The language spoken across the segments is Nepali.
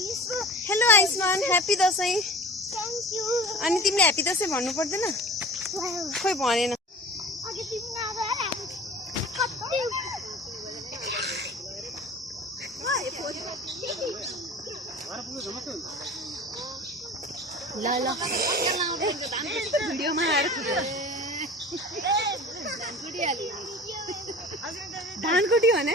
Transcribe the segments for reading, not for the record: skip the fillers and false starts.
Hello Ayushman, happy Dashain. Thank you. अनि तिमीले ह्यापी दशैं भन्नु पर्दैन? खोइ भनेन। ल ल भिडियोमा आएर धानकुटी भने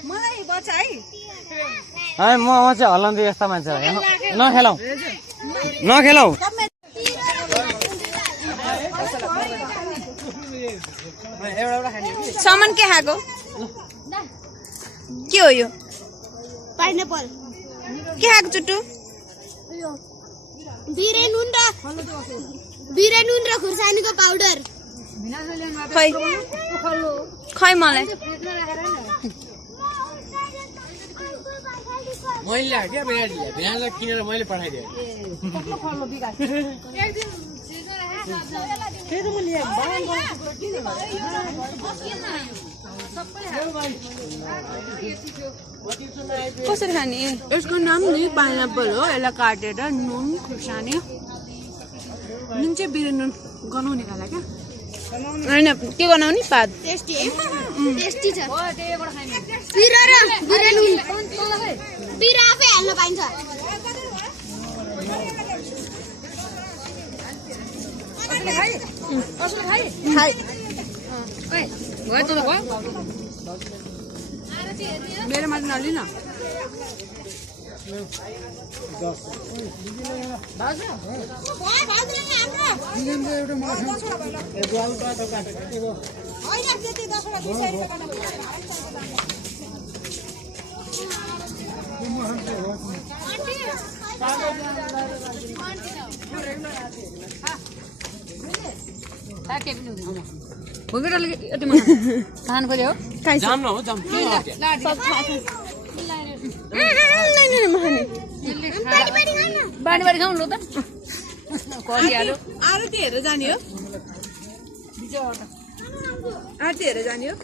मलाई बचा है। म चाहिँ हल्लाउँदै यस्ता मान्छेलाई नखेलाऊ नखेलाऊ। सामान के खाएको? के हो यो? पाइनएप्पल। के खाएको चुट्टु? बिरे नुन र खुर्सानीको पाउडर। खै खै मलाई मैले ल्याएको क्या बिहान किनेर मैले पठाइदिएँ। कसरी खाने? यसको नाम नि पाइनएप्पल हो। यसलाई काटेर नुन खुर्सानी नुन चाहिँ बिरे नुन गनाउने खाला क्या। होइन के बनाउने? पात। टेस्टी टेस्टी छ। बिरा र बिरे नुन। बिरा आफै हाल्न पाइन्छ। मेरोमा चाहिँ नलिन। खानु खोज्यो जाम न हो जाम। बानी बानी खाउँ ल त। आरती हेरेर जाने हो? आरती हेरेर जाने हो?